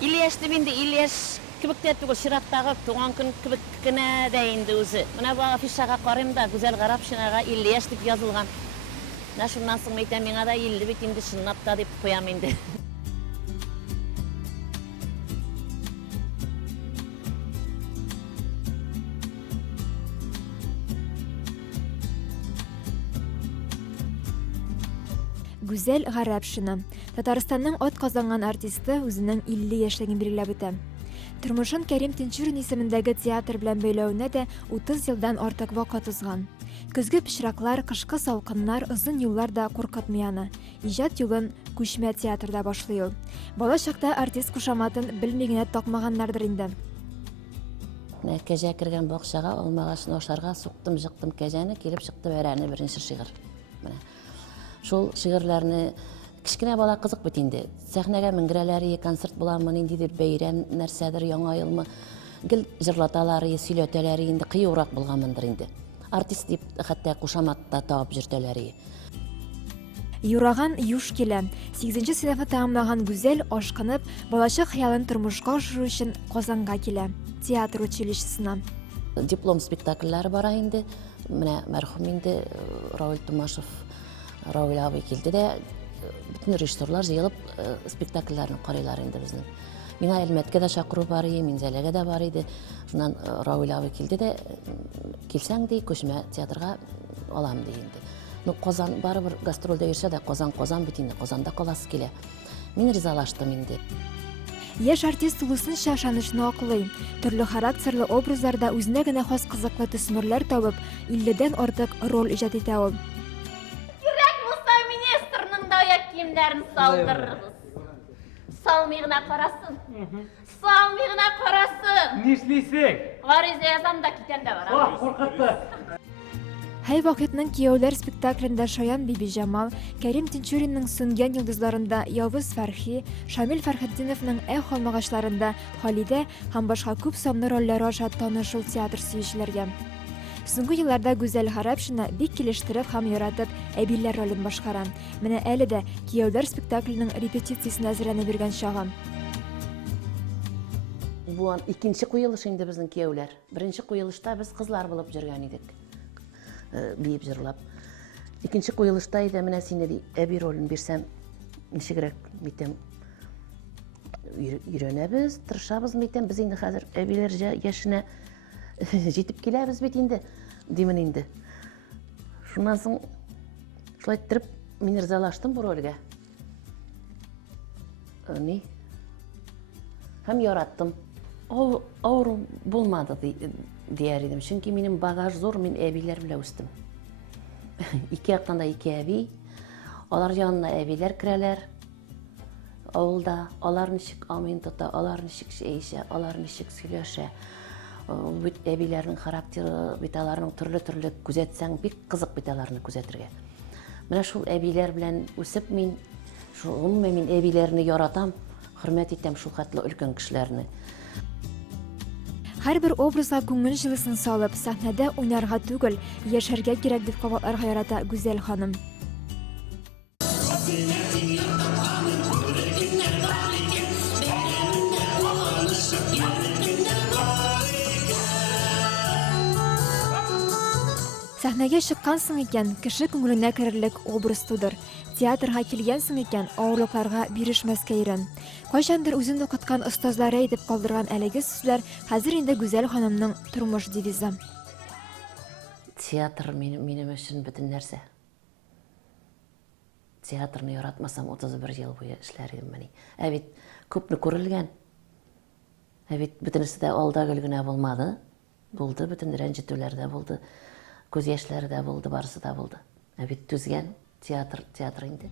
Ильяшты менде Ильяш кібіктер түгіл шырақтағы туған күн кібіккіне дәйінді өзі. Мына бұл афишаға қарайым да, güzel қарап шынаға Ильяш деп yazылған. Мына шыннан соң мейтен мен ада елді бет енді шыннапта деп қоям енді. Güzel Гарәпшина. Татарстанның от казанган артисты үзенең 50 яшьлеген билгеләп үтә. Тормышын Кәрим Тинчурин исемендәге театр белән бәйләвенә дә 30 елдан артык вакыт узган. Көзге пычраклар, кышкы салкыннар, озын юллар да куркытмый аны. Иҗат юлын күчмә театрда башлый ул. Бала чакта артист кушаматын белми генә такмаганнардыр инде. Кәҗә кергән бакчага, алмагашны ашарга суктым, жыктым кәҗәне, килеп чыкты бәрәне беренче шигырь. Менә шул шигырьләрне кичкенә бала кызык бит инде. Сәхнәгә менгерәләре, концерт буламы, ниндидер бәйрәм нәрсәдер, яңа елмы, гел җырлаталары, сөйләтәләре инде кыюрак булганмындыр инде. Артист дип хәтта кушаматта табып җиртәләре. Юраган юш килә. 8нче сыйныфны тәмамлаган Гүзәл ашкынып, балачак хыялын тормышка ашыру өчен Казанга килә. Театр училищесына. Диплом спектакльләре бара инде. Менә мәрхүм инде Равил Тумашев, Равил абый килде дә bütün rejissörler җыелып спектакльләрне карыйлар инде безнең. Миңа Әлмәткә дә чакыру бар иде, Минзәләгә дә бар иде. Шуннан Равил абый килде дә, килсәң ди, күчмә театрга алам ди инде. Ну, Казан барыбер гастрольдә йөрсә дә, Казан бит инде, Казанда каласы килә. Мин ризалаштым инде. Яшь артист тулысынча ышанычны аклый. Төрле характерлы образларда үзенә генә хас кызыклы төсмерләр табып, 50дән артык роль иҗат итә ул. Киемдәрін салдырырбыз. Салмыгына карасын. Салмыгына карасын. Нишлисең? Гариза язам да китәм дә бара. Куркытты. Һәй вакытның кияүләр спектаклендә Шаян Биби Җамал, Кәрим Тинчуринның Сүнгән йолдызларында Явыз Фәрхи, Шамил Фәрхетдиновның Эх алмагачларында Халидә һәм башка күп санлы рольләр аша таныш ул театр сөючеләргә. Соңгы елларда Гүзәл Гарәпшина бик килештереп һәм яратып әбиләр ролен башкара. Менә әле дә кияүләр спектакленең репетициясенә әзерләнеп биргән чагы. Бу икенче куелыш инде безнең кияүләр. Беренче куелышта без кызлар булып җөргән идек. Биеп җырлап. Икенче куелышта иде менә сине ди әби ролен бирсәм, ничегрәк митәм. Өйрәнәбез, тырышабыз митәм. Без инде хәзер әбиләр яшенә җитеп киләбез бит инде. Димен инде. Шуннан соң шулай итеп мин ризалаштым бу рольгә. Ни? Һәм яраттым. Авыр булмады дияр идем. Чөнки минем багаж зур, мин әбиләр белән үстем. Ике яктан да ике әби. Алар янына әбиләр керәләр. Авылда алар ничек амин тота, алар ничек әйшә, алар ничек сөйләшә. Бит әбиләрнең характеры, бит аларның төрле күзәтсәң бик кызык бит аларны күзәтергә. Менә шул әбиләр белән үсеп мин әбиләрне яратам, хөрмәт итәм шул хәтле өлкән кешеләрне. Һәрбер образга күңел җылысын салып, сәхнәдә уйнарга түгел, яшәргә кирәк дип кабатларга ярата Гүзәл ханым. Сәхнәгә чыккансың икән, кеше күңеленә керерлек образ тудыр. Театрга килгәнсең икән, авырлыкларга бирешмәскә өйрән. Кайчандыр үзен укыткан остазлары әйтеп калдырган әлеге сүзләр хәзер инде Гүзәл ханымның тормыш девизы. Театр минем өчен бөтен нәрсә. Театрны яратмасам 31 ел буе эшләр идем мени. Бит күпне күрелгән. Бит бөтенесе дә алда гөлгенә булмады. Булды, бөтен рәнҗетүләр дә булды. Күз яшьләре дә булды, барысы да булды. Бит түзгән театр инде.